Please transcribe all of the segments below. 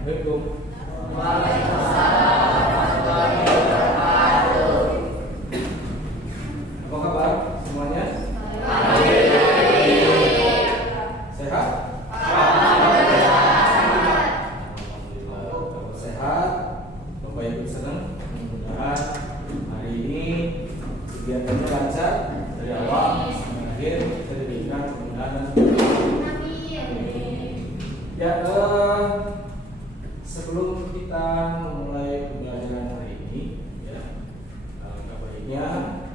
Apa kabar semuanya? Sehat? Kalau sehat, Bapak Ibu senang. Mudah-mudahan hari ini kegiatannya lancar dari awal sampai akhir. Kita diberikan kemudahan. Ya, sebelum kita memulai pembelajaran hari ini, ya, alangkah baiknya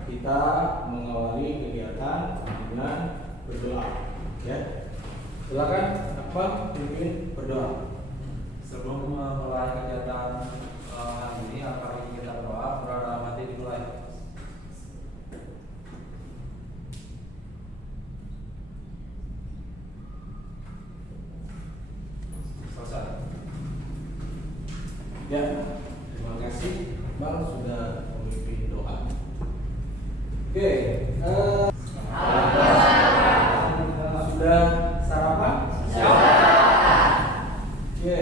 kita mengawali kegiatan dengan berdoa. Ya, silakan apa pimpin berdoa. Sebelum memulai kegiatan hari ini, apa ini kita berdoa, dalam hati dimulai. Selesai. Ya, terima kasih Bang sudah memimpin doa. Oke, sudah sarapan? Oke,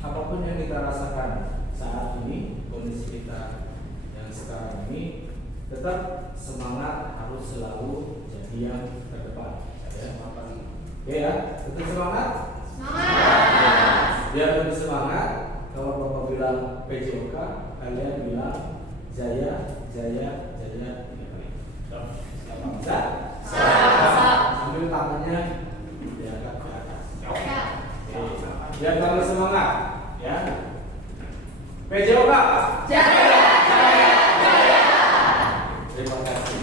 apapun yang kita rasakan saat ini, kondisi kita yang sekarang ini, tetap semangat harus selalu jadi yang terdepan. Ya, oke ya, tetap semangat. Biar lebih semangat, kalau Bapak bilang PJOK, kalian bilang Jaya, Jaya, Jaya 3 kali. Bisa? Sambil tangannya diangkat ke atas. Oke. Biar tambah semangat, ya. PJOK. Jaya, Jaya, Jaya. Terima kasih.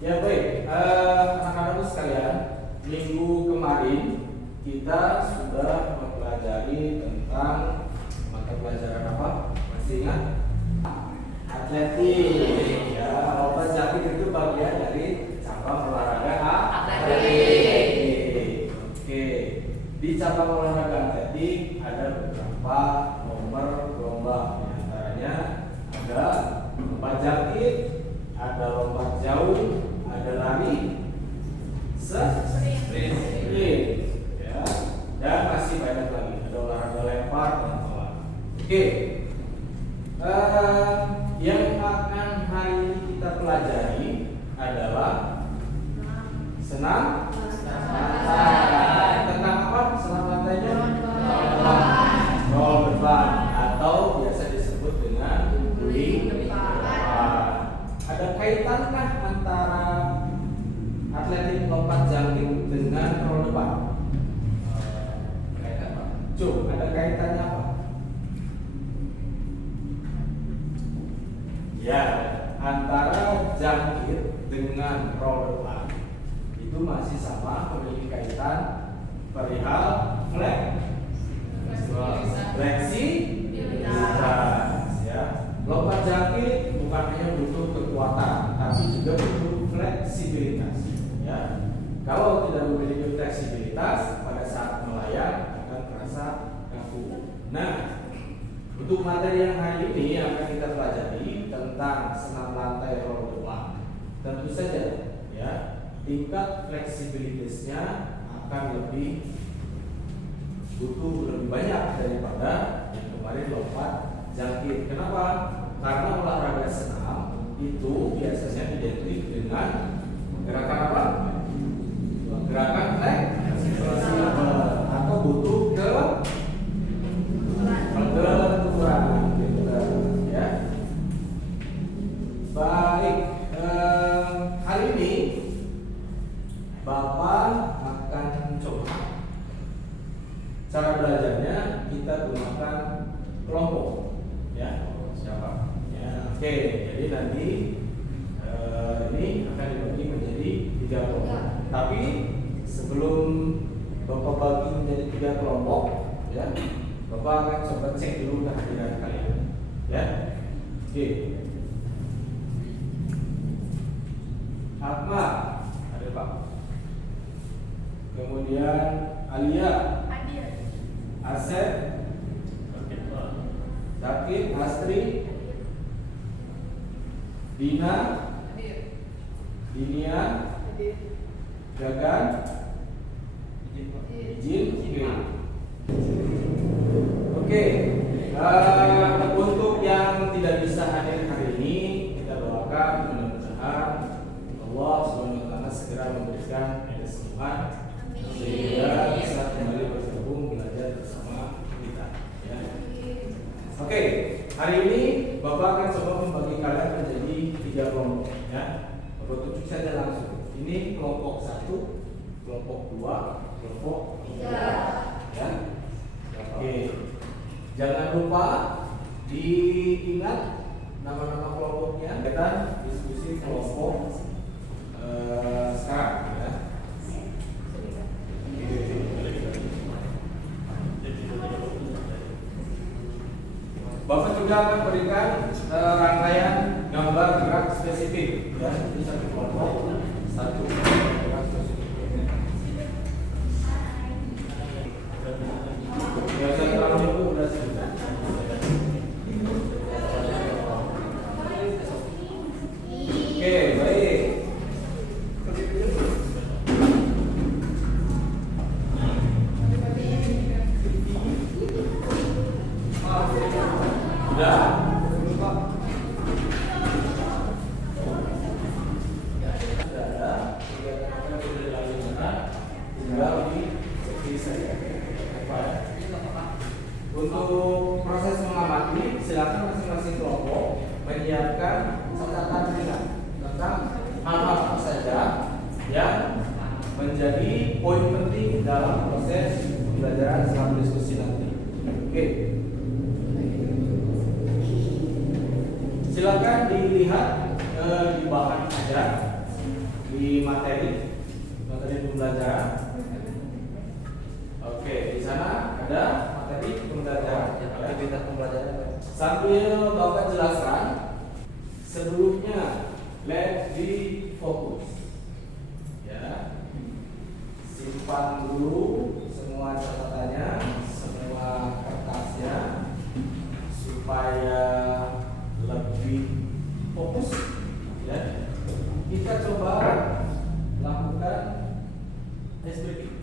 Ya baik, anak-anakku sekalian, minggu kemarin kita sudah mempelajari tentang mata pelajaran apa? Masih ingat? Atletik. Ya, lompat jangkit itu bagian dari cabang olahraga atletik. Oke, di cabang olahraga atletik ada beberapa nomor lomba. Di antaranya ada lompat jangkit, ada lompat jauh, ada lari, sprint, ya, dan masih banyak lagi. Ada olahraga lempar dan tolak. Oke, yang akan hari ini kita pelajari adalah senam lantai. Tentang apa? Senam lantainya? Roll depan atau biasa disebut dengan guling depan. Ada kaitankah antara atletik lompat jangkit dengan roll depan? Kaitan apa? Cuk, ada kaitannya apa? Ya, antara jangkit dengan roll depan itu masih sama, memiliki kaitan perihal fleksibilitas. Ya, lompat jangkit bukan hanya butuh kekuatan, tapi juga butuh fleksibilitas. Ya, kalau tidak memiliki fleksibilitas pada saat melayang akan terasa kaku. Nah, untuk materi yang hari ini yang akan kita pelajari tentang senam lantai roll depan, tentu saja ya tingkat fleksibilitasnya akan butuh lebih banyak daripada yang kemarin lompat jangkit. Kenapa? Karena olahraga senam itu biasanya identik dengan gerakan apa? Gerakan fleksibel atau butuh kelenturan, gitu ya. Baik, hari ini Bapak akan coba cara belajarnya kita gunakan kelompok, ya. Siapa? Ya, oke. Jadi nanti ini akan dibagi menjadi 3 kelompok. Tapi sebelum Bapak bagi menjadi 3 kelompok, ya, Bapak akan coba cek dulu kehadiran kalian, ya. Oke. Akma, ada Pak. Kemudian Alia, Asep, Zakir, Astri, Dina, Dinia, gagan, izin, oke. Untuk yang tidak bisa hadir hari ini, kita doakan mudah-mudahan Allah SWT segera memberikan kesembuhan sehingga bisa kembali bergabung belajar bersama kita. Ya. Oke, hari ini Bapak akan coba membagi kalian menjadi 3 kelompok. Ya, Bapak tunjuk saja langsung. Ini kelompok 1, kelompok 2, kelompok 3. Ya, oke. Jangan lupa diingat nama-nama kelompoknya. Kita diskusi kelompok sekarang. Ya. Bapak juga akan berikan rangkaian gambar gerak spesifik, ya. Ini satu kelompok, satu gerak spesifik. Biasa tahun itu udah sudah. Oke, baik. Untuk proses mengamati, silakan masing-masing kelompok menyiapkan catatan ringan tentang hal-hal apa saja yang menjadi poin penting dalam proses pembelajaran selama diskusi nanti. Oke. Silakan dilihat di bahan ajar di materi pembelajaran. Oke, di sana ada materi pembelajaran, aktivitas pembelajaran. Sambil Bapak jelaskan, sebelumnya let's di fokus. Ya, simpan dulu semua catatannya, semua kertasnya, supaya lebih fokus. Ya, kita coba lakukan SBP.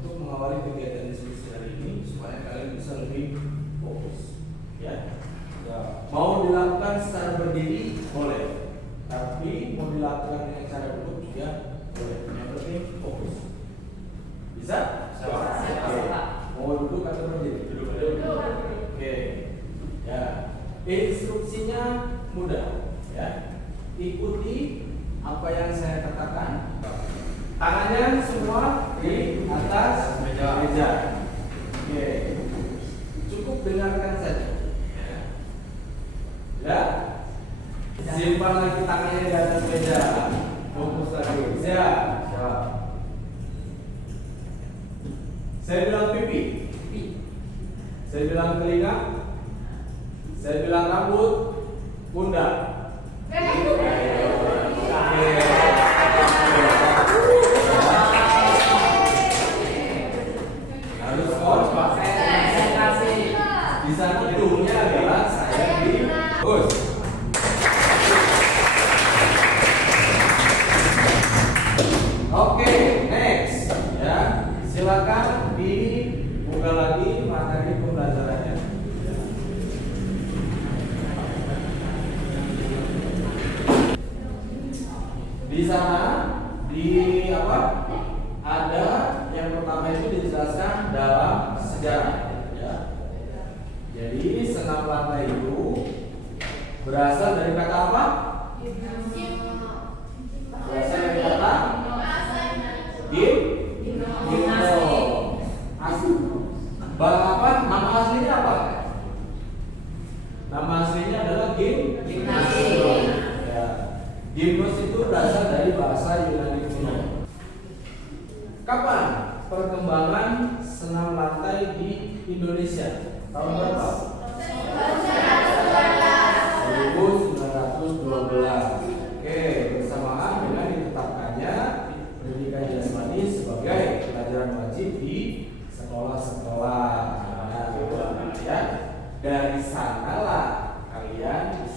Untuk mengawali kegiatan diskusi hari ini supaya kalian bisa lebih fokus. Ya. Mau dilakukan secara berdiri boleh, tapi mau dilakukan dengan cara duduk juga boleh. Yang penting fokus. Bisa? Oke. Mau duduk atau berdiri? Duduk. Oke. Ya. Instruksinya mudah. Ya. Ikuti apa yang saya katakan. Tangannya semua di atas meja. Oke. Cukup dengarkan saja. Ya. Simpan lagi tangannya di atas meja. Fokus lagi. Siap. Saya bilang pipi. Saya bilang telinga. Saya bilang rambut. Pundak. Di sana hidungnya adalah saya di bus. Oke, next. Ya, silakan dibuka lagi materi pembelajarannya. Di sana di apa? Ada yang pertama itu dijelaskan dalam sejarah. Jadi senam lantai itu berasal dari kata apa? Berasal dari kata gimno. Nama aslinya apa? Nama aslinya adalah gimnasium. Ya. Gimnos itu berasal dari bahasa Yunani kuno. Kapan perkembangan senam lantai di Indonesia? Tahun berapa? 1912. Oke, bersamaan dengan ditetapkannya pendidikan jasmani sebagai pelajaran wajib di sekolah-sekolah. Ya, dari sanalah kalian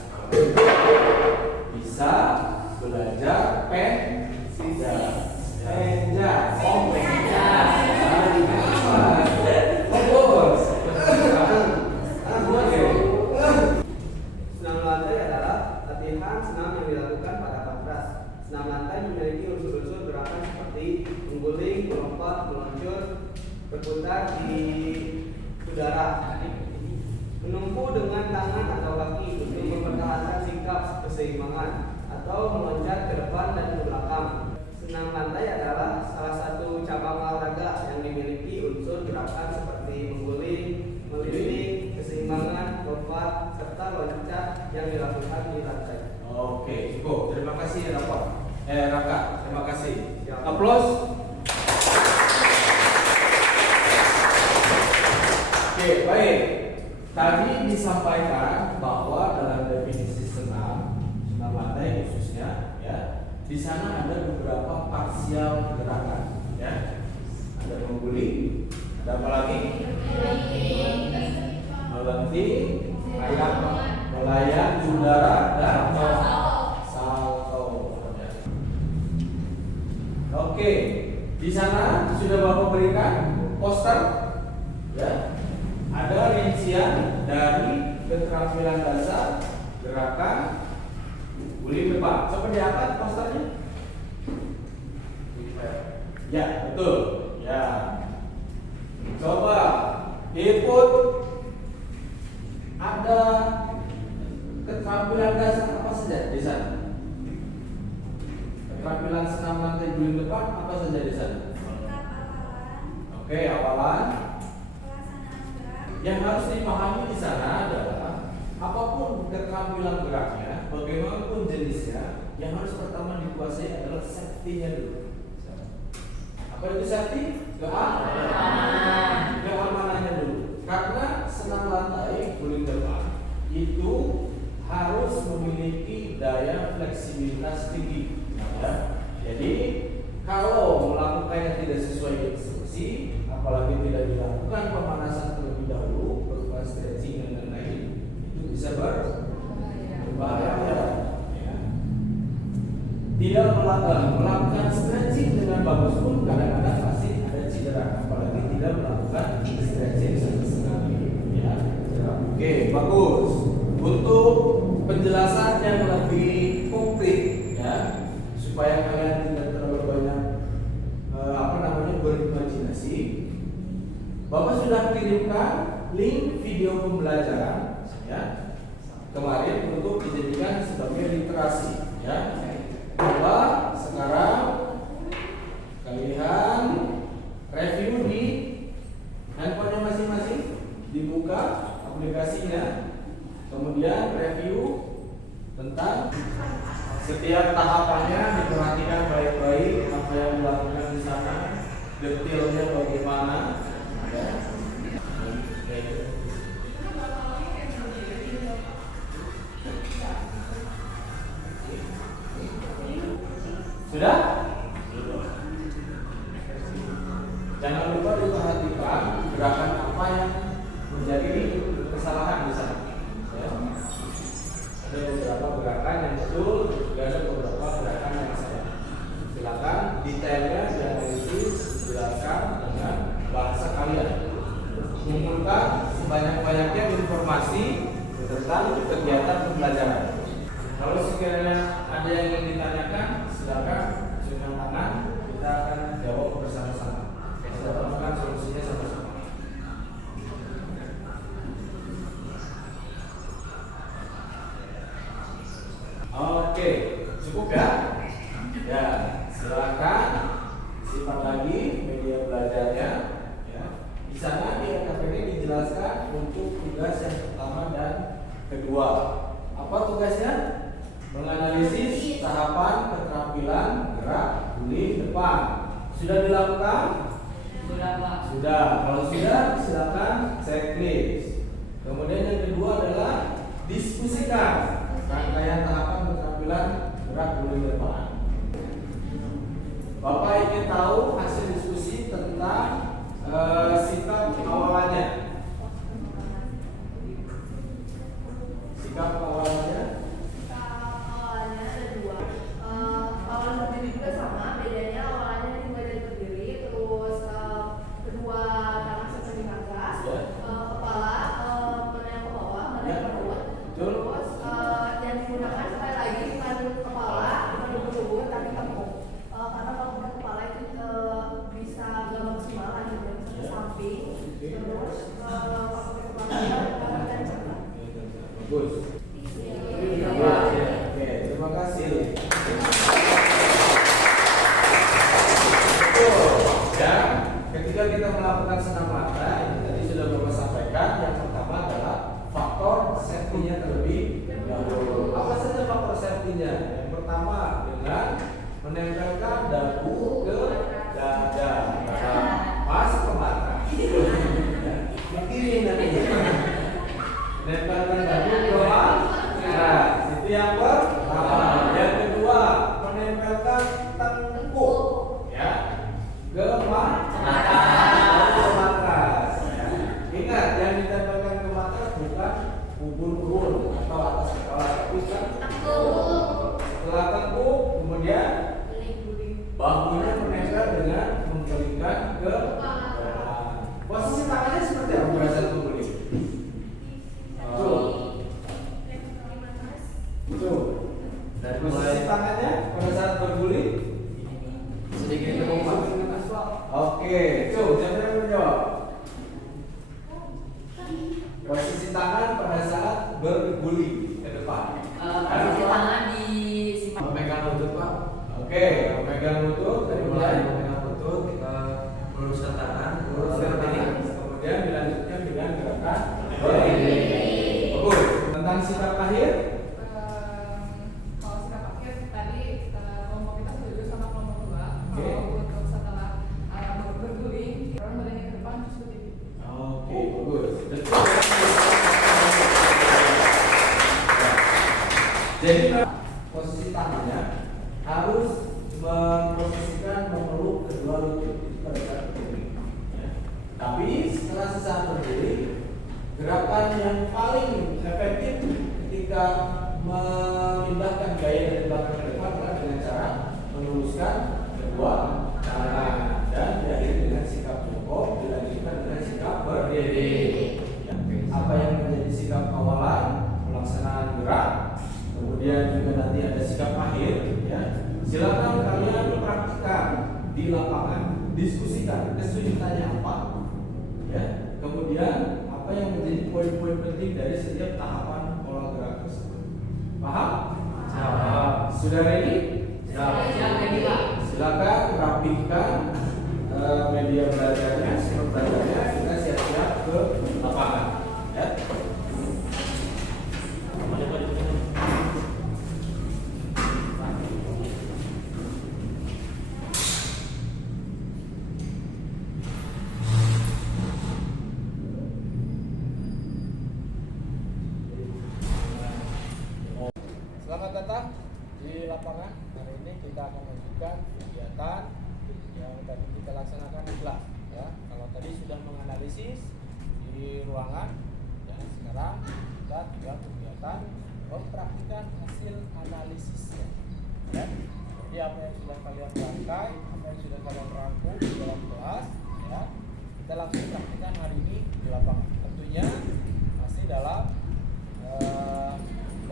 bisa belajar pensil. berputar di udara. Menumpu dengan tangan atau kaki untuk mempertahankan sikap keseimbangan atau meloncat ke depan dan ke belakang. Senam lantai adalah salah satu cabang olahraga yang dimiliki unsur gerakan seperti mengguling, melilit, keseimbangan, lompat, serta loncat yang dilakukan di lantai. Oke, cukup. Terima kasih Raka. Terima kasih. Aplaus. Oke, baik. Tadi disampaikan bahwa dalam definisi senam lantai khususnya, ya, di sana ada beberapa parsial gerakan, ya. Ada mengguling, ada apa lagi? Melenting, melayang di udara, dan salto. Oke, di sana sudah Bapak berikan poster, ya. Ada rincian dari keterampilan dasar gerakan guling depan. Coba diangkat posternya. Ya, betul. Ya. Coba input. Ada keterampilan dasar apa saja di sana? Keterampilan senam lantai guling depan apa saja di sana? Oke, awalan. Yang harus dipahami di sana adalah apapun keterampilan geraknya, bagaimanapun jenisnya, yang harus pertama dikuasai adalah safety-nya dulu. Apa itu safety? Keamanannya dulu. Karena senam lantai guling depan itu harus memiliki daya fleksibilitas tinggi. Ya. Jadi kalau melakukannya tidak sesuai instruksi, apalagi tidak dilakukan pemanasan terlebih dahulu berupa stretching dan lain-lain, itu bisa berbahaya. Ya. Tidak melakukan stretching dengan bagus pun kadang-kadang pasti ada cedera, apalagi tidak melakukan stretching sama sekali. Ya. Oke, bagus. Untuk penjelasan yang lebih konkret, ya, supaya kalian tidak terlalu banyak berimajinasi, Bapak sudah kirimkan link video pembelajaran, ya, kemarin untuk dijadikan sebagai literasi, ya. Coba sekarang kalian review di handphonenya masing-masing, dibuka aplikasinya, kemudian review tentang setiap tahapannya, diperhatikan baik-baik apa yang dilakukan di sana, detailnya bagaimana, ya. Sudah? Jangan lupa diperhatikan gerakan apa yang menjadi kesalahan di sana. Ya. Ada beberapa gerakan yang betul, juga ada beberapa gerakan yang salah. Silakan detailnya dianalisis, dijelaskan dengan bahasa kalian. Mengumpulkan sebanyak-banyaknya informasi tentang kegiatan pembelajaran. Kalau sekiranya ada yang ingin ditanyakan, silakan acungkan tangan, kita akan jawab bersama-sama. Kita temukan solusinya sama-sama. Oke, cukup ya? Ya, silakan simpan lagi media belajarnya. Ya. Di sana di RKPD dijelaskan untuk tugas yang pertama dan kedua. Apa tugasnya? Menganalisis tahapan keterampilan gerak guling depan. Sudah dilakukan? Sudah, Pak. Sudah. Kalau sudah, silakan checklist. Kemudian yang kedua adalah diskusikan rangkaian tahapan keterampilan gerak guling depan. Bapak ingin tahu hasil diskusi tentang sikap awalannya. Sikap awalannya. Awalnya ada dua. Awalan berdiri juga sama, bedanya awalannya dimulai dari berdiri, terus kedua tangan sampai di atas, kepala menengok ke bawah, menengok ke perut. Terus yang digunakan sekali lagi bukan kepala, bukan berlubur, tapi kepala. Karena kalau bukan kepala itu bisa nggak maksimal, akhirnya bisa ke samping. kita melakukan senam lantai, tadi sudah Bapak sampaikan, yang pertama adalah faktor safety-nya terlebih dahulu. Apa saja faktor safety-nya? Yang pertama dengan menempelkan dagu ke dada, masuk ke mata. Pikirin nanti. Menempelkan dagu ke mata. Itu yang pertama. Yang kedua, menempelkan tengkuk, ya, ke mata. Ke matras. Ya. Ingat, yang ditempelkan ke matras bukan ubun-ubun atau atas kepala, tapi kan setelah tengkuk, kemudian bahunya menempel dengan memberikan ke depan. Posisi tangannya seperti apa pada saat membeling? Tuh. Dan posisi tangannya pada saat berguling sedikit ke bawah. Oke, coba siapa yang menjawab? Posisi tangan pada saat berguling ke depan. Posisi tangan di Memegang lutut Pak. Oke, memegang lutut dari mulai Memegang lutut, kita meluruskan tangan, luruskan tangan, kemudian dilanjutkan dengan gerakan berdiri. Bagus. Tentang sikap akhir, Kalau sikap akhir tadi kelompok kita setuju sama kelompok 2. Oke. Kalau untuk setelah berguling, orang badannya ke depan seperti itu. oke, bagus. Betul. Jadi posisi tangannya harus memposisikan memeluk kedua lutut pada saat berdiri. Ya. Tapi setelah sesaat berdiri, gerakan yang paling efektif ketika memindahkan gaya dari belakang ke depan adalah dengan cara meluruskan kedua tangan dan diakhiri dengan sikap jongkok, dilanjutkan dengan sikap berdiri. Ya. Apa yang menjadi sikap awalan, pelaksanaan gerak, kemudian juga nanti ada sikap akhir, ya. Silakan kalian praktikkan di lapangan, diskusikan kesulitannya apa, ya. Kemudian apa yang menjadi poin-poin penting dari setiap tahapan pola gerak tersebut. Paham? Siap. Sudah ready? Silakan rapihkan media belajarnya, sumber belajarnya, kita siap-siap ke lapangan, ya. Selamat datang di lapangan. Hari ini kita akan lanjutkan kegiatan yang tadi kita laksanakan di kelas. Ya, kalau tadi sudah menganalisis di ruangan, dan sekarang kita tinggal kegiatan mempraktikkan hasil analisisnya. Ya, jadi apa yang sudah kalian rangkai, apa yang sudah kalian rangkum di dalam kelas, ya, kita langsung praktikkan hari ini di lapangan. Tentunya masih dalam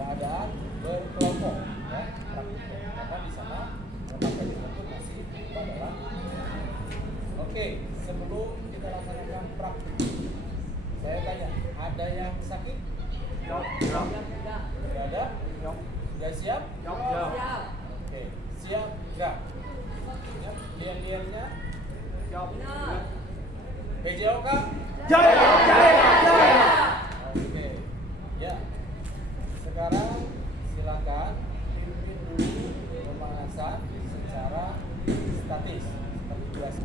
keadaan berkelompok, ya, praktiknya karena di sana lembaga itu masih berupa dalam. Oke, sebelum kita laksanakan praktik, saya tanya, ada yang sakit? Tidak ada? Sudah siap? Oke, siap gerak. Ingat diam-diamnya. PJOK? Oke, ya. Sekarang silakan pimpin dulu pemanasan secara statis seperti biasa.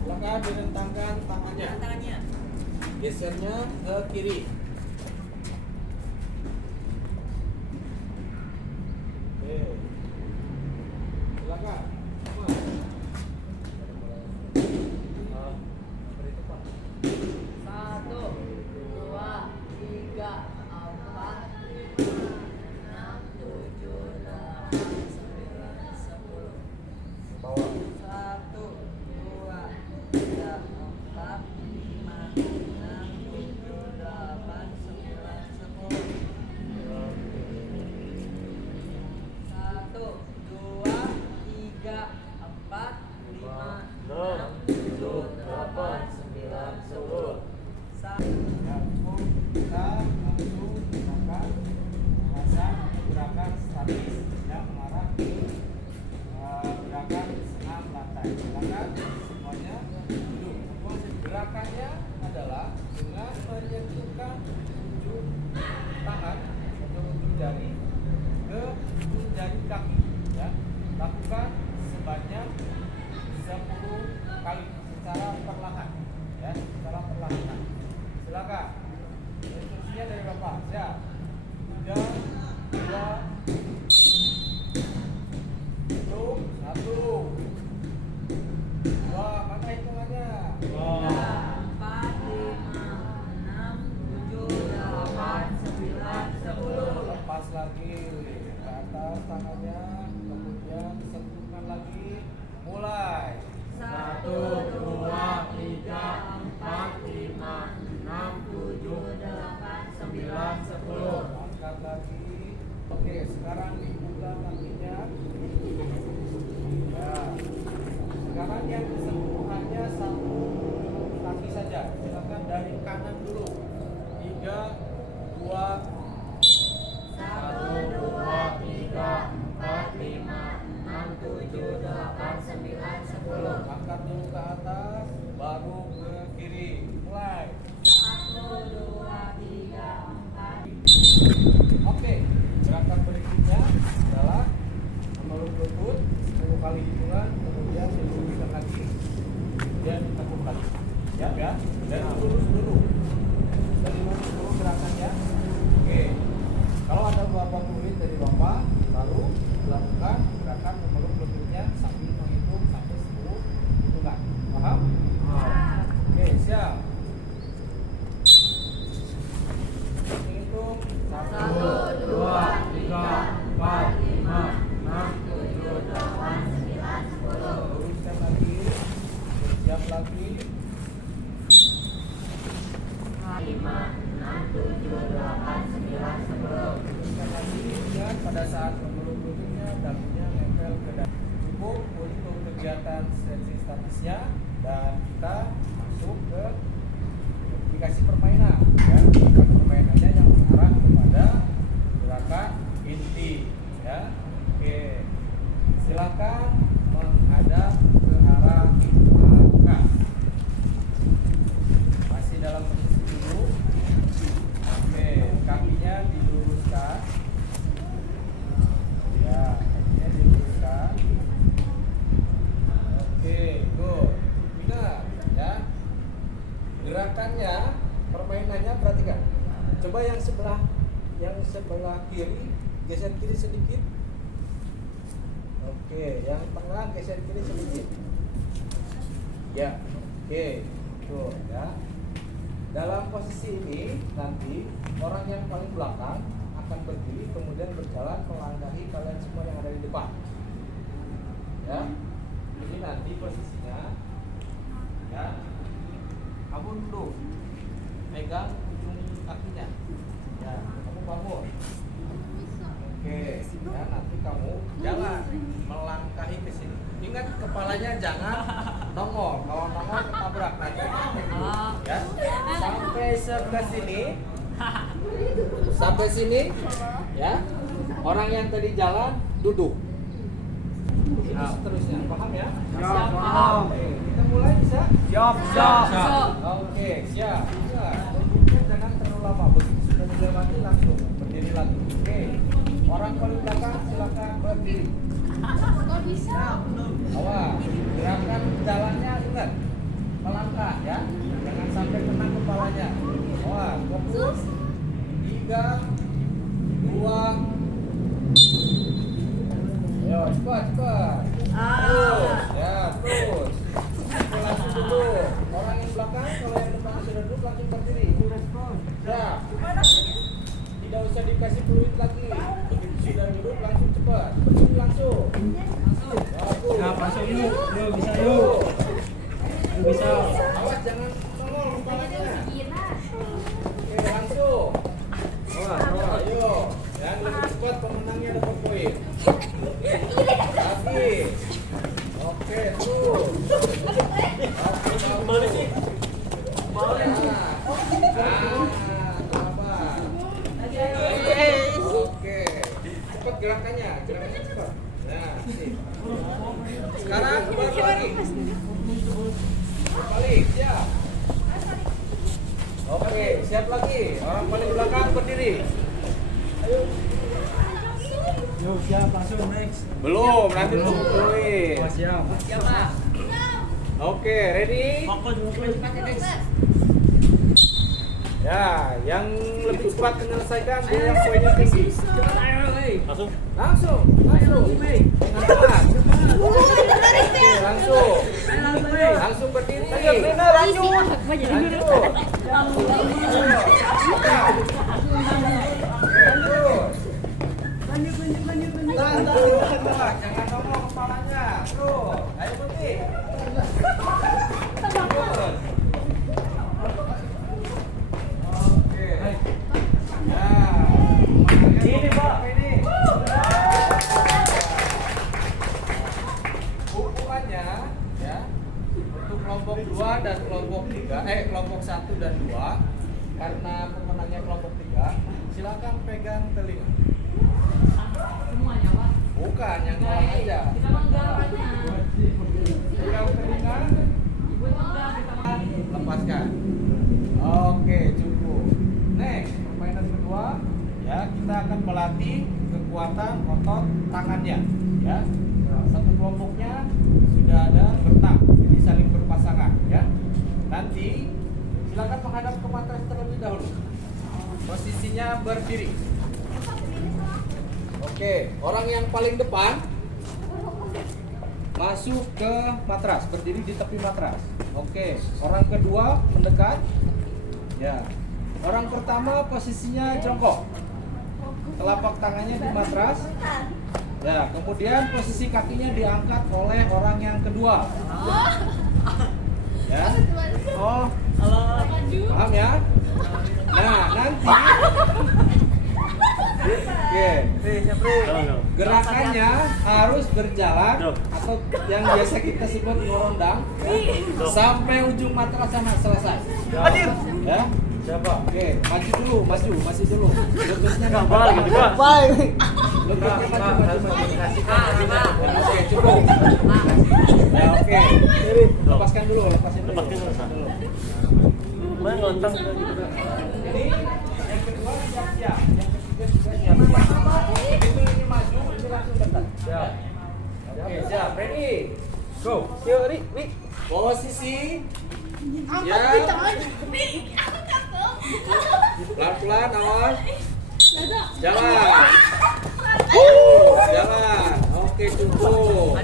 Silakan direntangkan tangannya. Gesernya ke kiri. Oke. Silakan. Seperti itu, Pak. 1, 2, 3, 4, 5, 6, 7, 8, 9, 10. Bawah. 1, 2, 3, 4, 5, 6, 7, 8, 9, 10. 1, 2, 3, gerakannya adalah dengan menyentuhkan ujung tangan atau ujung jari ke ujung jari kaki. Ya, lakukan sebanyak 10 kali secara perlahan. Ya, secara perlahan. Silakan. Instruksinya dari Bapak. Siap. 3, 2, hitung 1, 2, mana hitungannya? 3, 4, 5, 6, 7, 8, 9, 10. Lepas lagi ke atas tangannya, kemudian sentuhkan lagi. Mulai. 1, 2, 3, 4, 5, 6, 7, 8, 9, 10. Angkat lagi. Oke, sekarang dibuka kakinya. Ya. Sekarang yang disentuh hanya satu kaki saja. Silakan dari kanan dulu. 3, 2, 1, 2, 3, 4, 5, 6, 7, 8, 9, 10. angkat dulu ke atas, baru ke kiri. Mulai. 1, 2, 3, 4. Oke, gerakan berikutnya adalah memeluk lutut 10 kali hitungan, kemudian diluruskan lagi, kemudian ditekuk lagi. Ya, ya. Dan lurus dulu. Jadi lurus dulu gerakannya. Oke. Kalau ada beberapa kulit dari Bapak, baru lakukan gerakan memeluk lututnya sambil menghitung sampai 10 hitungan. Paham? Oke, siap. Hitung 1, 2, 3, 4, 5, 6, 7, 8, 9, 10. luruskan lagi, siap lagi. 5, 6, 7, 8, 9, 10. Luruskan lagi, dan pada saat memeluk lututnya dagunya nempel ke dagu. Cukup untuk kegiatan stretching statisnya, dan kita masuk ke aplikasi permainan. Ya, gerakan permainannya yang mengarah kepada gerakan inti. Ya, oke. Silakan menghadap ke arah markas. Masih dalam posisi dulu. Oke, kakinya diluruskan. Ya, kakinya diluruskan. Oke, good. Ingat ya. Gerakannya, permainannya perhatikan. Coba yang sebelah kiri geser kiri sedikit. Oke, yang tengah geser kiri sedikit. Ya, oke, tuh ya. Dalam posisi ini nanti orang yang paling belakang akan berdiri kemudian berjalan melangkahi kalian semua yang ada di depan. Ya, ini nanti posisinya. Ya, kamu duduk, pegang ujung kakinya. Ya, kamu bangun. Oke, ya nanti kamu jalan melangkahi ke sini. Ingat kepalanya jangan nongol. Kalau nongol ketabrak nanti. Ya, sampai sebelah sini. Sampai sini, ya. Orang yang tadi jalan duduk. Itu seterusnya, paham ya? Siap, paham. Oke, kita mulai bisa? Siap. Oke, siap. Ya, duduknya jangan terlalu lama. Begitu sudah dilewati langsung berdiri lagi. Oke, orang paling belakang silakan berdiri. Kok bisa? Awas, gerakan jalannya ingat melangkah ya, jangan sampai kena kepalanya. Awas, fokus. 3, 2. Ayo, cepat. Terus, ya, terus. Oke, langsung dulu. Orang yang belakang, kalau yang depan sudah duduk langsung berdiri. Ya. Tidak usah dikasih fluid lagi. Begitu sudah duduk langsung cepat. Berdiri langsung. Bagus. Nah, masuk yuk. Yuk, bisa yuk. Yuk, bisa. Awas jangan nongol kepalanya. Oke, langsung. Ayo. Yang lebih cepat pemenangnya dapat poin. Lagi. Oke, terus. Kembali sih. Oke. Cepat gerakannya cepat. Nah, sini. Sekarang balik lagi. Balik, ya. siap lagi. Orang paling belakang berdiri. Ayo. Yo, siap langsung next. Belum, nanti tunggu dulu. Oh, siap. Oke, ready? Ya, yang lebih cepat menyelesaikan dia yang poinnya tinggi. Langsung. Dengan cepat. Langsung berdiri. Lanjut. Jangan ngomong kepalanya, bro. Ayo Putih. Oke. Ini Pak. Ini. Hukumannya ya untuk kelompok 2 dan kelompok 3, kelompok 1 dan 2, karena pemenangnya kelompok 3, silakan pegang telinga. Semuanya, Pak. Bukan, yang kalah aja. Kita menggarapnya. Pegang telinga, Buat menggarap kita lepaskan. Oke, cukup. Next, permainan kedua, ya kita akan melatih kekuatan otot tangannya. Ya, satu kelompoknya sudah ada bertak, jadi saling berpasangan. Ya, nanti silakan menghadap ke matras terlebih dahulu. Posisinya berdiri. Oke, orang yang paling depan masuk ke matras, berdiri di tepi matras. Oke, orang kedua mendekat. Ya, orang pertama posisinya jongkok, telapak tangannya di matras. Ya, kemudian posisi kakinya diangkat oleh orang yang kedua. Ya, oh, paham ya? Nah, nanti. Oke, gerakannya harus berjalan atau yang biasa kita sebut ngorondang ya, sampai ujung matras sana selesai. Ya, siapa? Oke, maju dulu, masih dulu. Lututnya nggak bal gitu Pak. Lututnya maju. Ya, oke, cukup. Ya, oke. Lepaskan dulu. Main lontang. Ini yang kedua siap-siap. Yang ketiga juga siap. Begitu ini maju, ini langsung dekat. Siap. Oke, siap. Ready? Go. Yuk, Ri. Posisi. Ya. Pelan-pelan, awas. Jalan. Jalan. Oke, cukup.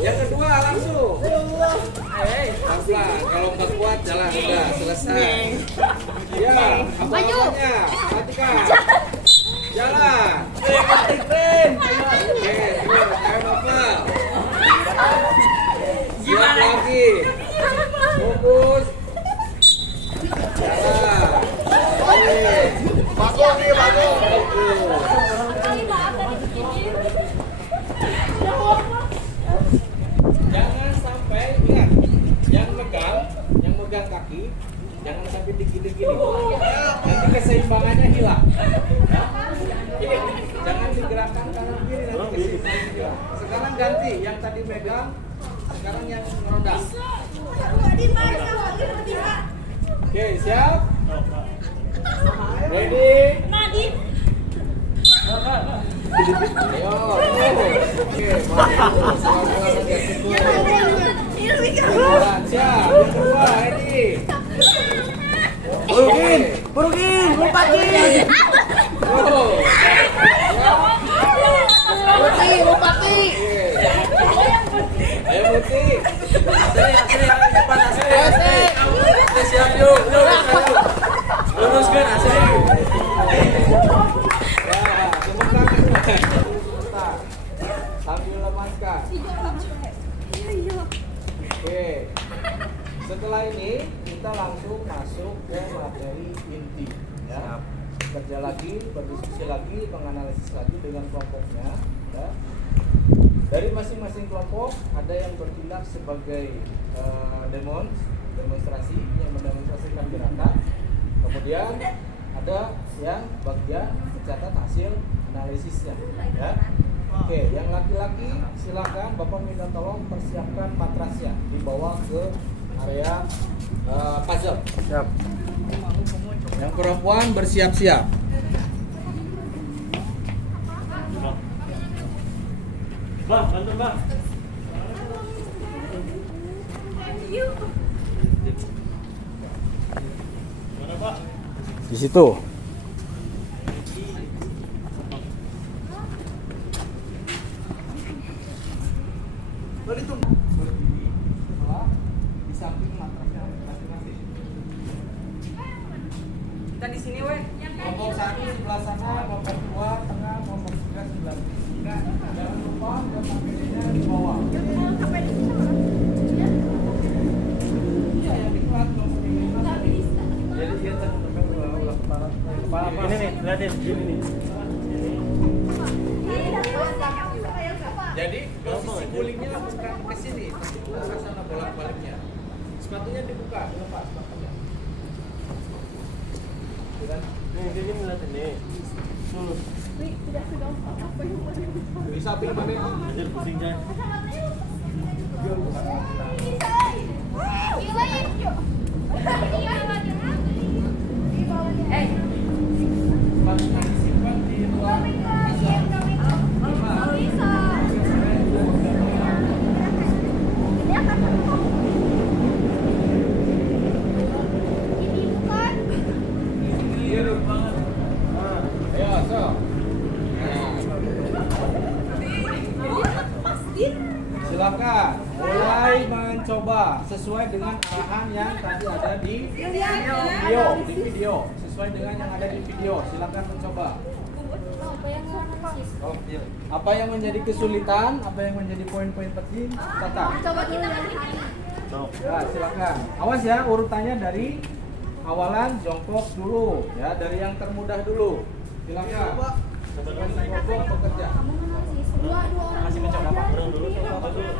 Yang kedua langsung. Pelan-pelan. Kalau nggak kuat, jalan. Udah, selesai. Ya, apa-apanya. Perhatikan. Jalan. Oke, terus. Time over. Siap lagi. Fokus. Jalan. Oke. Bagus. Jangan sampai ingat, yang megang kaki, jangan sampai digini-gini. Nanti keseimbangannya hilang. Ya. Jangan digerakkan kanan kiri nanti keseimbangannya hilang. Sekarang ganti, yang tadi megang, sekarang yang ngerondang. Oke, siap? Ready? Ayo, oke, siap, yang kedua, ready? Burukin, lompatin. Lompati. Ayo Putih. Siap yuk. Luruskan asli. Ya, sebentar. Sambil lemaskan. Oke. Setelah ini kita langsung masuk ke materi inti. Ya. Kerja lagi, berdiskusi lagi, menganalisis lagi dengan kelompoknya. Ya. Dari masing-masing kelompok ada yang bertindak sebagai demonstrasi yang mendemonstrasikan gerakan. Kemudian ada yang bagian mencatat hasil analisisnya. Ya. Oke, yang laki-laki silakan Bapak minta tolong persiapkan matrasnya, dibawa ke area puzzle. Siap. Yang perempuan bersiap-siap. Bang, bantu bang. Mana pak? Di situ. Berdiri sebelah di samping matrasnya masing-masing. Kita di sini, weh. Kelompok 1 sebelah sana, kelompok 2 tengah, kelompok 3 sebelah sini. Jangan lupa letak bedanya di bawah. Iya, yang dikelas kelompok ini. Jadi dia terkembang ulah kepala. Kepala apa? Ini nih, lihatin gini nih. Jadi posisi gulingnya bukan ke sini, tapi ke sana bolak-baliknya. Sepatunya dibuka, dilepas sepatunya. Nih, dia lihatin nih. Tuh, Bisa pilih mana? jadi pusingnya. Sepatunya disimpan di ruang Ayo, so. Silakan mulai mencoba sesuai dengan arahan yang tadi ada di video, sesuai dengan yang ada di video. Silakan mencoba. Apa yang menjadi kesulitan, apa yang menjadi poin-poin penting, catat. Coba kita lagi. Ya, silakan. Awas ya, urutannya dari awalan jongkok dulu, ya, dari yang termudah dulu. Silakan. Sebagai kelompok pekerja. Masih mencoba pak, dorong dulu, coba dulu.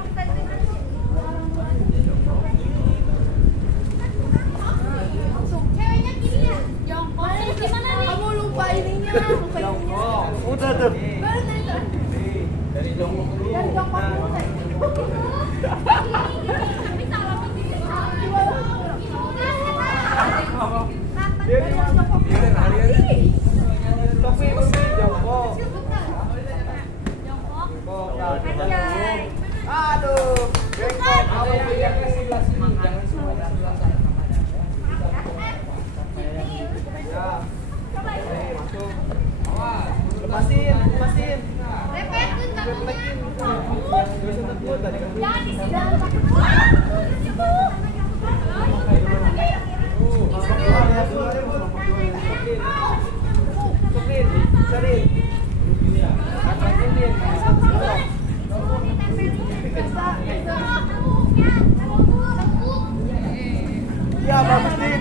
Ceweknya gini ya. Jongkok. Gimana nih? Kamu lupa ininya. Lupa ininya. Udah tuh. Baru dari tadi. Dari jongkok dulu. Dari jongkok dulu tadi. Tapi salah begini. Topi jongkok. Aduh, bengkok. Ada yang lihatnya sebelah sini, jangan semuanya sebelah sana. Ya. Masuk. Awas. Lepasin. Repetin kamu. Gak usah takut tadi kan. Jangan di sini. Iya bagus nih.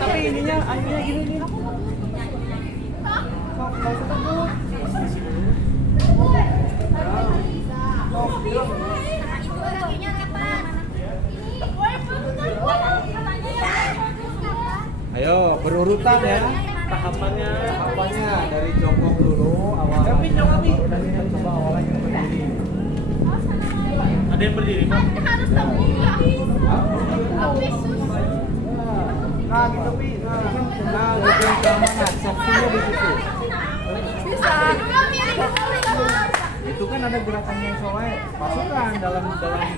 Tapi ininya akhirnya gini nih. Nggak usah takut. Ayo, berurutan ya. Tahapannya. Tahapannya dari jongkok dulu awal. Baru dari yang coba awalnya yang berdiri. Ada yang berdiri pak? Harus terbuka. Tapi susah. Nah gitu pi. Nah, bagian keamanan, safety-nya di situ. Bisa. Itu kan ada gerakan yang soleh. Masukkan dalam gerakan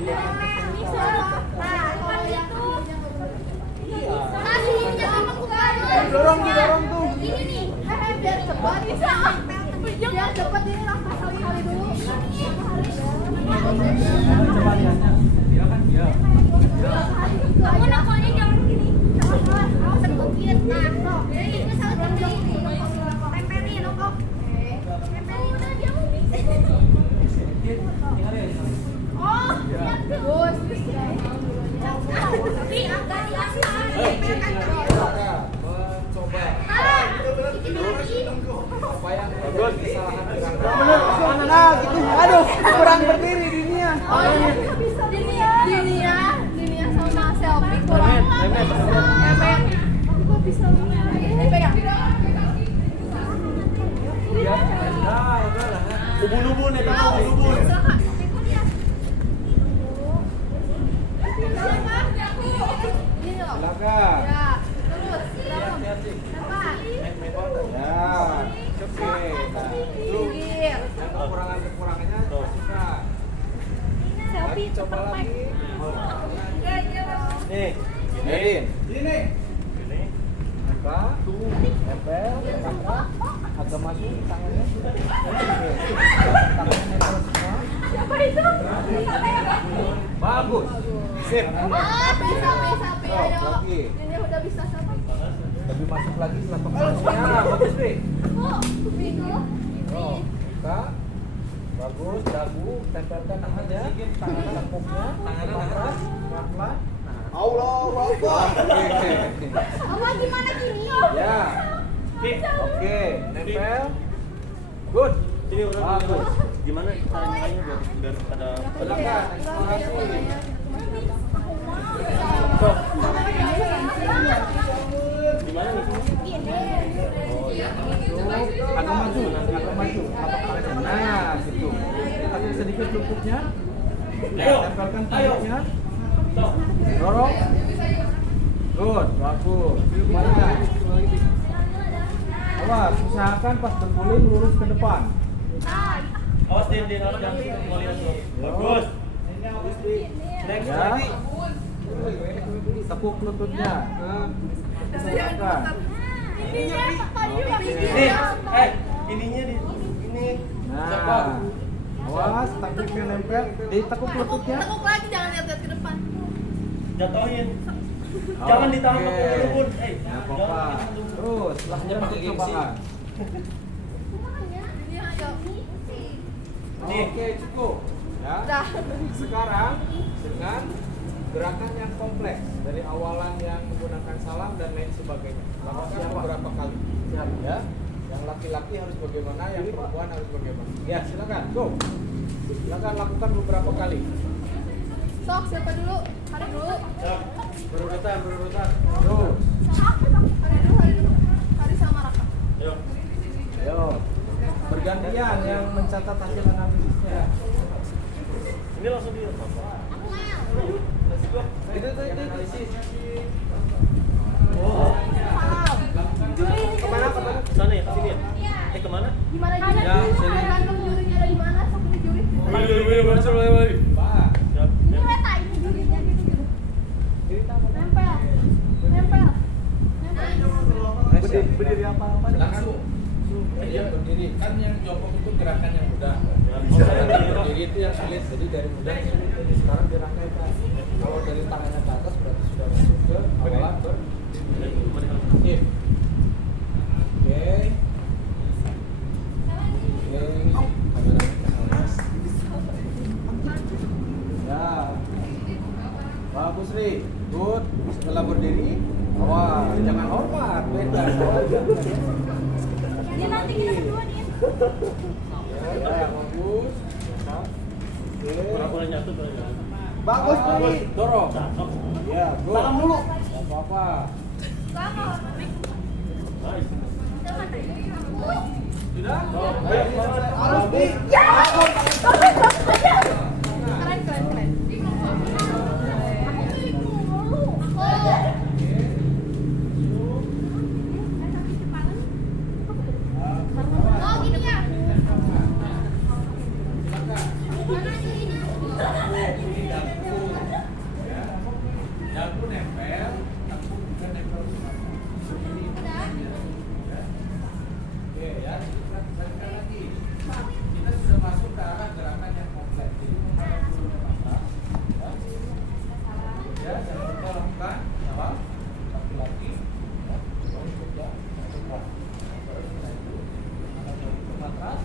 Dorong tuh. Ini nih, biar cepat bisa. Biar cepat ini langkah kali dulu. Coba lihatnya. Dia kan dia. Kamu nakalnya jangan gini. Terkukit. Nah, jadi ini satu tinggi. Tempelin, kok. Tempelin udah dia mau bisa. Oh, bagus. Tapi agak dikasih. Mencoba apa yang menjadi kesalahan dengan Nah gitu. Aduh, kurang berdiri dirinya. Oh iya, Dinia sama selfie kurang. Memet. Kok bisa pegang. Nah, udah lah. Ubun-ubun ya pak, ubun-ubun. Silakan. coba lagi. Nih, Giniin. Ini. Buka, nempel, angkat, agak maju tangannya. Tangannya nempel semua. Siapa itu? Bagus. Sip. Bisa, ayo. Lagi. Ini udah bisa sampai. Lebih masuk lagi setelah pembahasannya. Bagus deh. Oh, itu. Oh, buka. Bagus, dagu, tempelkan aja. Tangan tengkuknya. Tangannya pelan-pelan. Allahu Akbar. Apa gimana gini? Ya. Oke, nempel. Good. Ini orang Bagus. gimana caranya biar pada Silakan eksplorasi. gimana nih? Agak maju, agak maju. Nah, situ. Tarik sedikit lututnya. Tempelkan tangannya. Dorong. Good, bagus. Kembalikan. Awas, usahakan pas berguling lurus ke depan. Awas di dalam jangkrik mau lihat tuh. Bagus. Next Ya. lagi. Tepuk lututnya. Usahakan. Nih, ininya di ini. Nah, awas, tengkuknya nempel. Ditekuk lututnya. Tekuk lagi, jangan lihat-lihat ke depan. Jatuhin. Jangan ditahan Oke. pakai lubun. Nggak apa-apa. Terus, setelahnya pakai cobaan. Oke, cukup. Ya. Dah. Sekarang dengan gerakan yang kompleks dari awalan yang menggunakan salam dan lain sebagainya. Lakukan beberapa kali. Siap ya. Yang laki-laki harus bagaimana, yang perempuan harus bagaimana. Ya, silakan. Go. Silakan lakukan beberapa kali. Sok, siapa dulu? Hari dulu. Berurutan. Terus. Hari dulu. Hari sama Raka. Ayo. Ayo. Bergantian yang mencatat hasil analisisnya. Ini langsung direkam. Itu analisis. Oh. Kemana? Sana ya, sini ya. Kemana? Gimana jurinya? Ya, sini. Random jurinya ada di mana? Sok ini juri. Pak. Ini peta ini jurinya gitu. Nempel. Berdiri apa-apa? Langsung. Dia berdiri. Kan yang jongkok itu gerakan yang mudah. Berdiri itu yang sulit. Jadi dari mudah ke sulit. Jadi sekarang dirangkaikan. Kalau dari tangannya ke atas berarti sudah masuk ke awalan Oke. Ya. Bagus Ri. Good. Setelah berdiri, awas jangan hormat. Beda. Ini nanti kita berdua nih. Ya, bagus. Kurang boleh nyatu boleh nyatu. Bagus, Ri. Dorong. Cakep. Ya, go. Salam dulu. Gak apa-apa. Sama. Nice. Sudah? Harus di. Keren. Oh, gini ya. Dagu nempel, tengkuk juga nempel. Oke ya, kita lagi. Kita sudah masuk ke arah gerakan yang kompleks. Jadi menggunakan bulu atas. Ya, jangan lupa lakukan apa? Laki-laki. Ya, baru kerja. Terus itu. Tangannya ke atas.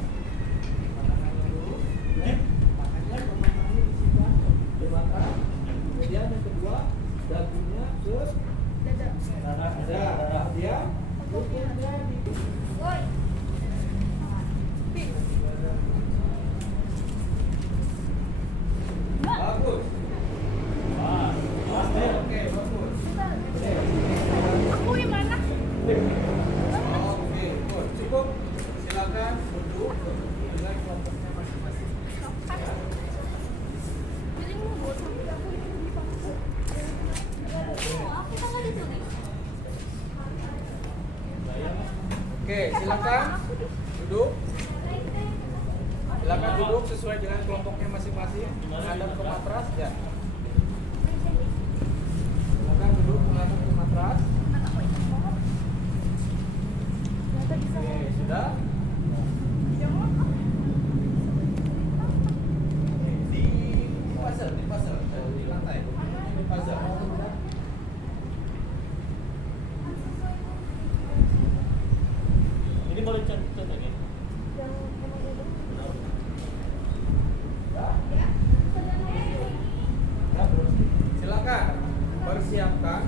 Tangannya lurus. Tangannya memahami di sini di mata. Kemudian yang kedua, dagunya ke dada. Dia lututnya di Woi. bagus. Oke, bagus. Aku yang mana? Oke, good. Cukup. Silakan duduk dengan kelompoknya masing-masing. Jadi mau buat sampai aku ini di bangku. Aku kan ada tulis. Oke, silakan duduk. Silakan duduk sesuai dengan kelompoknya masing-masing. Menghadap ke matras ya. Silakan duduk menghadap ke matras. Oke, sudah. Di puzzle, di lantai, di puzzle. Ini boleh contoh lagi. Silakan persiapkan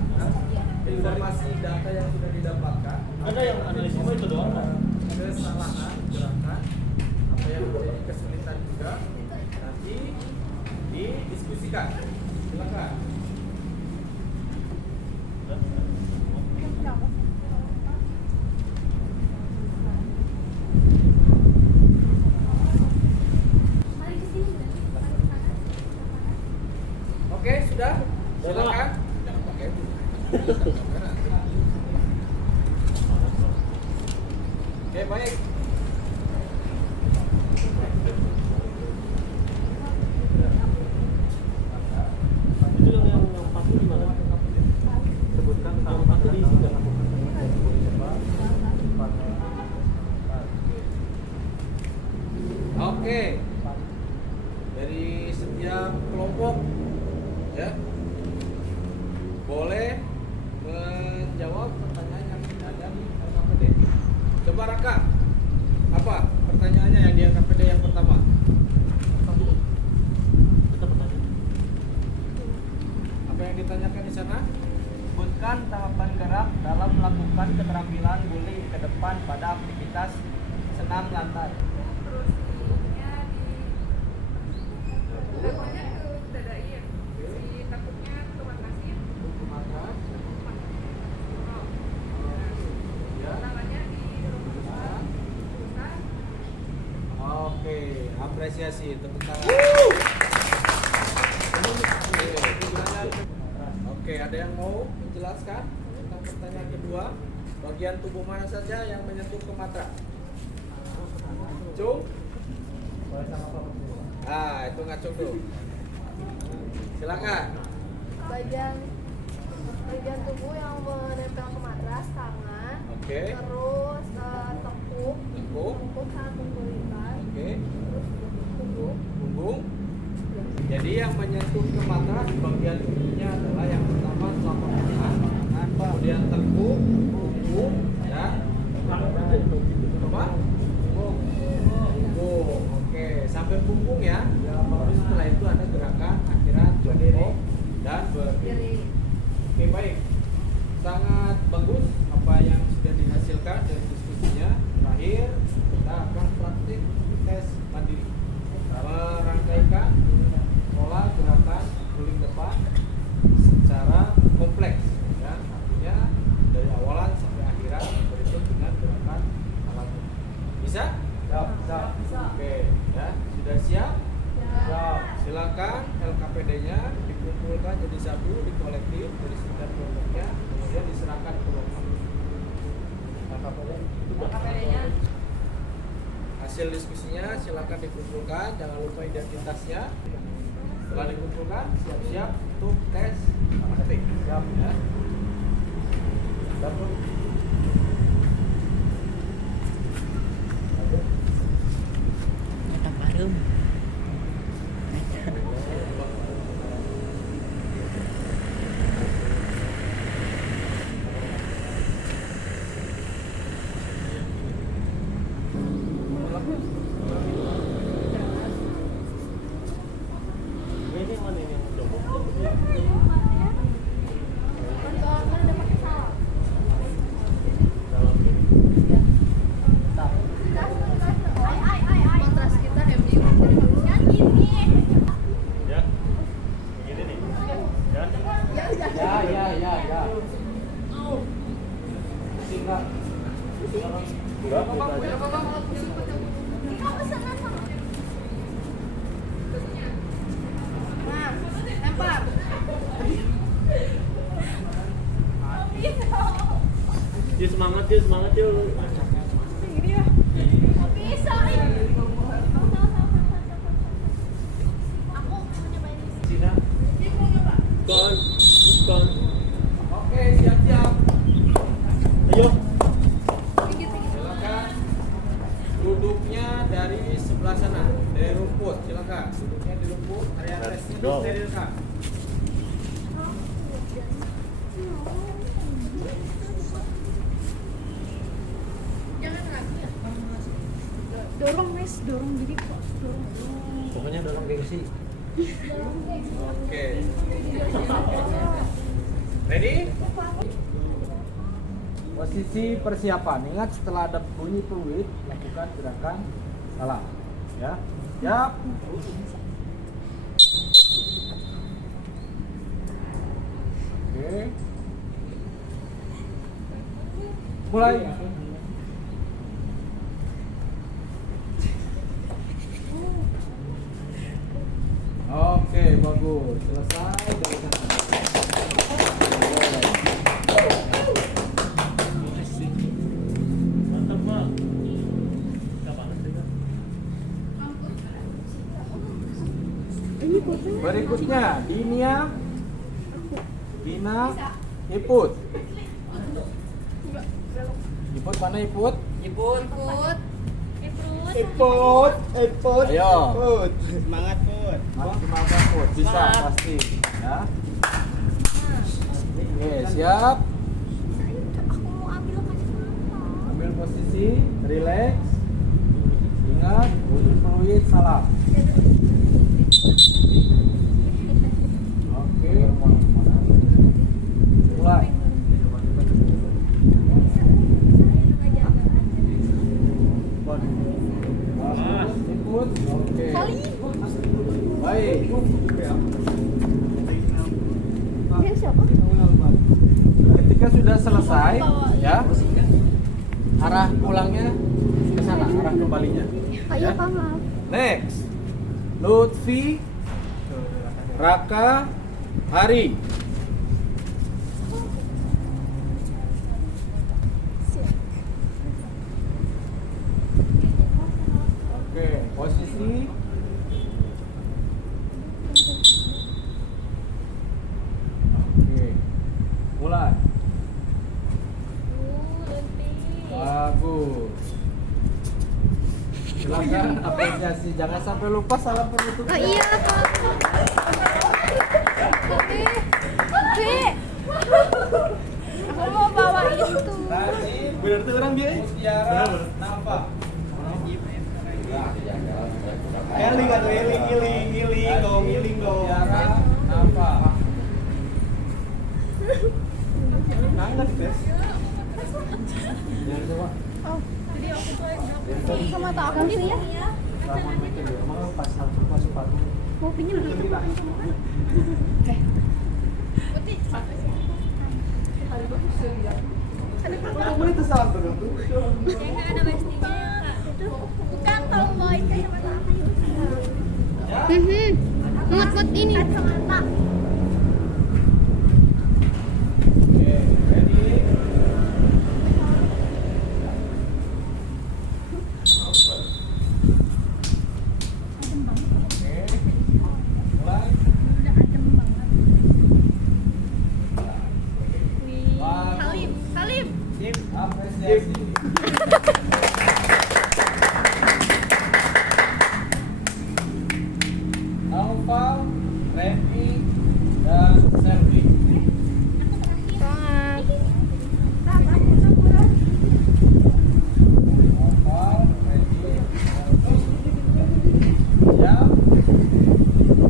informasi data yang sudah didapatkan. Ada yang analisis itu doang. Kesalahan gerakan apa yang menjadi kesulitan juga nanti didiskusikan. Silakan. Oke, sudah. Silakan. Jangan pakai itu. Oke, baik. Itu yang pasti di mana? Sebutkan yang pasti di sini. Oke. Dari setiap kelompok ya boleh menjawab pertanyaan yang ada di LKPD. Coba Raka, apa pertanyaannya yang di LKPD yang pertama? Apa yang ditanyakan di sana? Sebutkan tahapan gerak dalam melakukan keterampilan guling ke depan pada aktivitas senam lantai. Terus ininya di levelnya ke dadain, si takutnya ke makasih, tangannya di rumput, Oke, apresiasi tepuk tangan. Oke, ada yang mau menjelaskan tentang pertanyaan kedua? Bagian tubuh mana saja yang menyentuh ke matra? Cung? Itu ngacung tuh. Silakan. bagian tubuh yang menempel ke matras, tangan, Oke. terus tekuk Tekuk. sama penggolikan, Oke. terus punggung. Punggung. Jadi yang menyentuh ke matras bagian tubuhnya adalah yang pertama telapak tangan, kemudian tekuk, punggung, ya. Apa? Punggung. Oke, sampai punggung ya. Baru setelah itu ada gerakan akhiran jongkok dan berdiri. Oke, baik. Sangat bagus apa yang sudah dihasilkan dari diskusinya. Terakhir kita akan praktik tes mandiri. Merangkaikan pola gerakan guling depan secara kompleks, ya. Artinya dari awalan sampai akhiran berikut dengan gerakan alatnya. Bisa? Bisa. Oke, ya. Sudah siap? Silakan LKPD-nya dikumpulkan jadi satu, dikolektif dari setiap kelompoknya, kemudian diserahkan ke kelompok. LKPD-nya Hasil diskusinya silakan dikumpulkan, jangan lupa identitasnya. Setelah dikumpulkan, siap-siap untuk tes praktik. Siap ya. Dapur. Ini mana yang jongkok? Dalam ini. Matras kita MD bagusnya gini. Ya. Begini nih. Ya. Ya. Singkat. Berapa aja? Nah, lempar. Dia semangat dia. Bisa. Go. sterilkan. Jangan lagi ya. Dorong Mas, dorong jadi kok. Dorong. Pokoknya dorong gengsi. Oke. Ready? Posisi persiapan. Ingat setelah ada bunyi peluit, lakukan gerakan salam. Ya. Siap. Oke. Mulai. Oke, bagus. Selesai dari sana. Mantap, Mak. Kita panas juga. Berikutnya, Dina, Iput. Iput mana Iput? Ikut. Iput. Ayo. Semangat Put. Maksimalkan Put. Bisa pasti. Ya. Oke, siap. Ambil posisi, relax. Ingat, ujung peluit salam. Oke. Mulai. Bagus, Iput. Oke. Baik. Ketika sudah selesai, ya, arah pulangnya ke sana, arah kembalinya. Ya. Next, Lutfi, Raka, Hari. Oke, posisi. Oke, mulai. Bagus. Silakan apresiasi, jangan sampai lupa salam penutup. Oh iya, Pak. Aku mau bawa itu. Najib, Bener tuh orang dia. Mutiara, Nafa. Eling atau iling dong, Mutiara, Nafa. Kangen, Bes. Jangan coba. Sama tak aku sih ya. Sama itu dia. Emang pas masuk patung. Mau pinjam gitu. Kamu itu salah tuh. Bukan tomboy kayak mata Mut ini. Kacamata. Oke, ready? Oke, mulai. Salim. Apresiasi. Naufal, Reni, dan Selvi. Naufal, Reni, Selvi. Siap?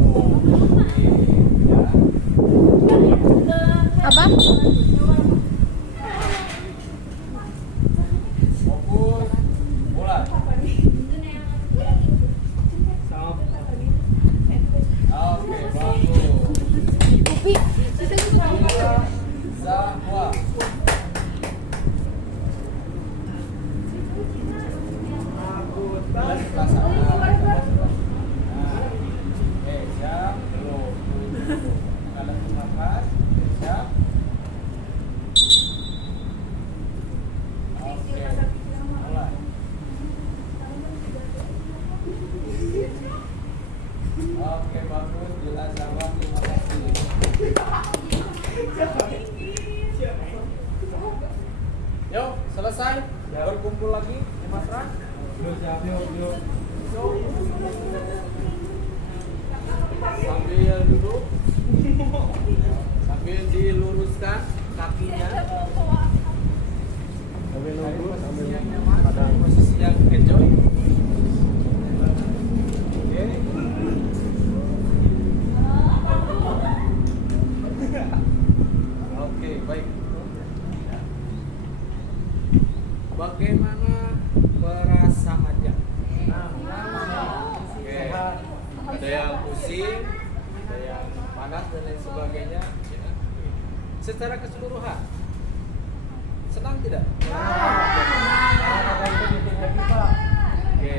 Oke, ya. Apa? Fokus, mulai. Oke, bagus. Zahwa. Sebelah sana. Nah, oke, siap. Belum. Ada nafas. Siap. Oke, mulai. Oke, bagus. Jelas Zahwa. Terima kasih. Yuk, selesai. Berkumpul lagi di Masra. Yuk. Sampai Sambil duduk, sambil diluruskan kakinya. Sambil nunggu, sambil yang nyaman, pada posisi yang enjoy. Oke. Oke, baik. Bagaimana perasaannya? Oke. Ada yang pusing, ada yang panas dan lain sebagainya. Ya. Secara keseluruhan, senang tidak? Oke.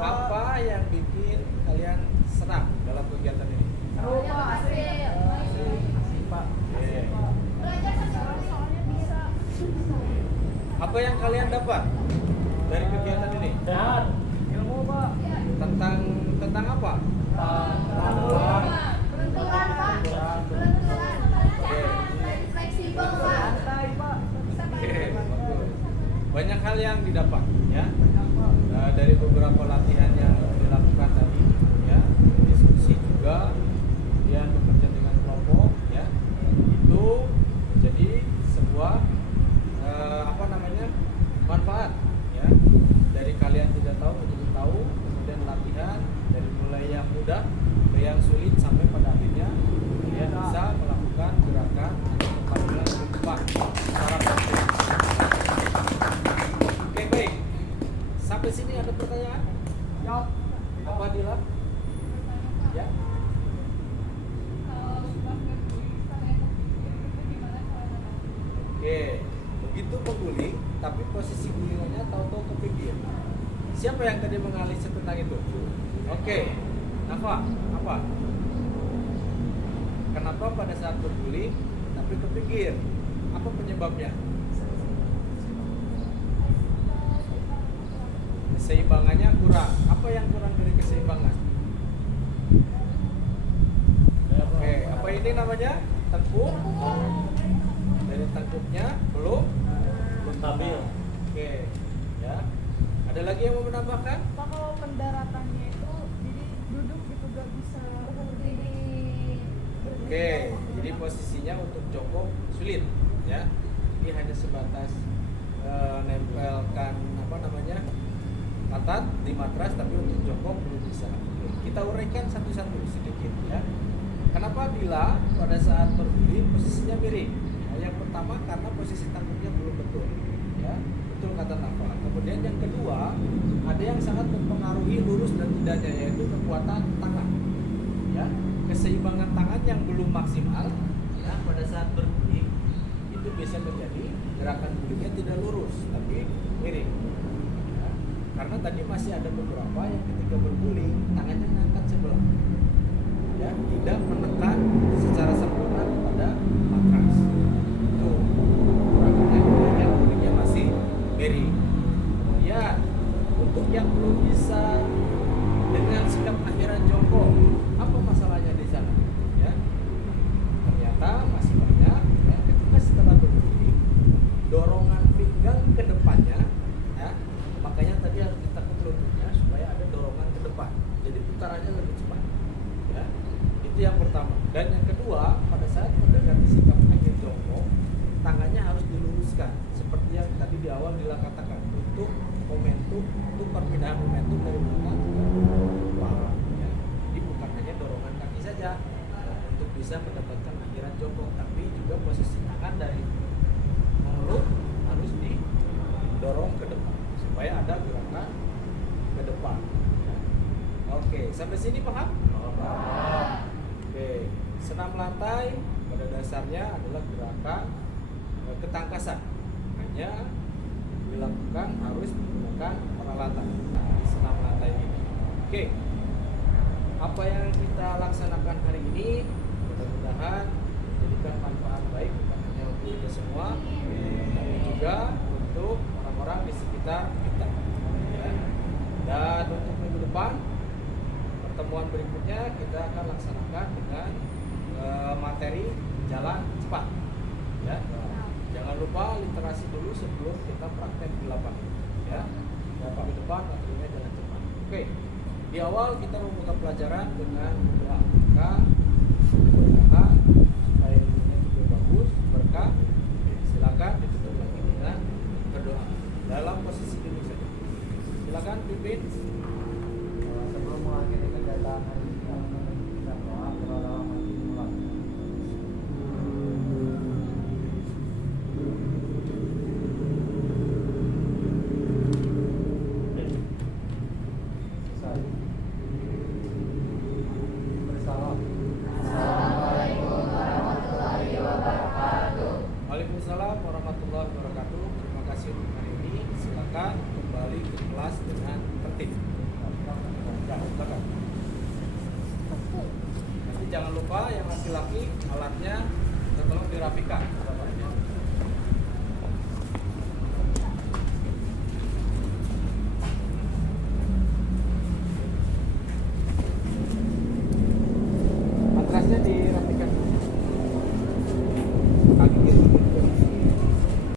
Apa yang bikin kalian senang dalam kegiatan ini? Oke. Apa yang kalian dapat dari kegiatan ini? Sehat. Tentang apa? Fleksibel, Pak. Oke, bagus. Banyak hal yang didapat, ya. Dari beberapa latihan yang dilakukan tadi, ya, diskusi juga, kemudian bekerja dengan kelompok, ya, itu jadi sebuah manfaat, ya. Dari kalian tidak tahu menjadi tahu, kemudian latihan dari mulai yang mudah ke yang sulit sampai pada akhirnya kalian bisa melakukan gerakan atau pemanggilan kehidupan secara praktis. Oke, baik. Sampai sini ada pertanyaan? Ya. Apa Dila? Ya. Oke, begitu mengguling, tapi posisi gulingannya tahu-tahu ke pinggir. Siapa yang tadi menganalisis tentang itu? Oke, Nafa, apa? Kenapa pada saat berguling tapi ke pinggir? Apa penyebabnya? Keseimbangannya kurang. Apa yang kurang dari keseimbangan? Oke, apa ini namanya? Tengkuk. Dari tengkuknya belum Stabil. Oke, ya. Ada lagi yang mau menambahkan? Pak, kalau pendaratannya itu jadi duduk gitu gak bisa Oke, jadi posisinya untuk jongkok sulit, ya. Ini hanya sebatas nempelkan pantat di matras, tapi untuk jongkok belum bisa. Oke, kita uraikan satu-satu sedikit, ya. Kenapa bila pada saat berguling posisinya miring? Nah, yang pertama karena posisi tangkuknya belum betul, ya. Betul kata Nafa. Kemudian yang kedua, ada yang sangat mempengaruhi lurus dan tidaknya, yaitu kekuatan tangan, ya. Keseimbangan tangan yang belum maksimal, ya, pada saat berguling itu bisa terjadi gerakan gulingnya tidak lurus tapi miring, ya. Karena tadi masih ada beberapa yang ketika berguling tangannya mengangkat sebelah, ya, tidak menekan secara sempurna pada matras. Itu gerakannya, gulingnya masih miring. Kemudian untuk yang belum bisa dengan sikap akhiran jongkok, apa masalahnya di sana? Ya, ternyata masih banyak, ya, ketika setelah berguling dorongan pinggang ke depannya, ya, makanya tadi harus ditekuk lututnya supaya ada dorongan ke depan, jadi putarannya lebih cepat, ya. Itu yang pertama. Dan yang kedua, pada saat mendekati sikap akhir jongkok, tangannya harus diluruskan seperti yang tadi di awal katakan, untuk momentum, untuk perpindahan momentum dari belakang ke depan, ya. Jadi bukan hanya dorongan kaki saja untuk bisa mendapatkan akhiran jongkok, tapi juga posisi tangan dari mengeluh harus didorong ke depan supaya ada gerakan ke depan, ya. Oke, sampai sini paham? Oke, senam lantai pada dasarnya adalah gerakan ketangkasan, hanya dilakukan harus menggunakan peralatan di senam lantai ini. Oke, apa yang kita laksanakan hari ini mudah-mudahan menjadikan manfaat baik bukan hanya untuk kita semua, tapi juga untuk orang-orang di sekitar kita, ya. Dan untuk minggu depan, pertemuan berikutnya kita akan laksanakan dengan materi jalan cepat, ya. Jangan lupa literasi dulu sebelum kita praktek di lapangan, ya. Minggu depan materinya jalan cepat. Oke. Di awal kita membuka pelajaran dengan doa. Maka berdoa supaya ilmunya juga bagus, berkah. Silakan ditutup lagi dengan berdoa dalam posisi duduk saja. Silakan pimpin. Sebelum mengakhiri kegiatan hari ini, kita doa dalam hati dimulai. Selesai. Bersalam. Waalaikumsalam warahmatullahi wabarakatuh. Terima kasih untuk hari ini. Silakan kembali ke kelas dengan tertib. Ya, silakan. Nanti jangan lupa yang laki-laki alatnya tolong dirapikan. Matrasnya di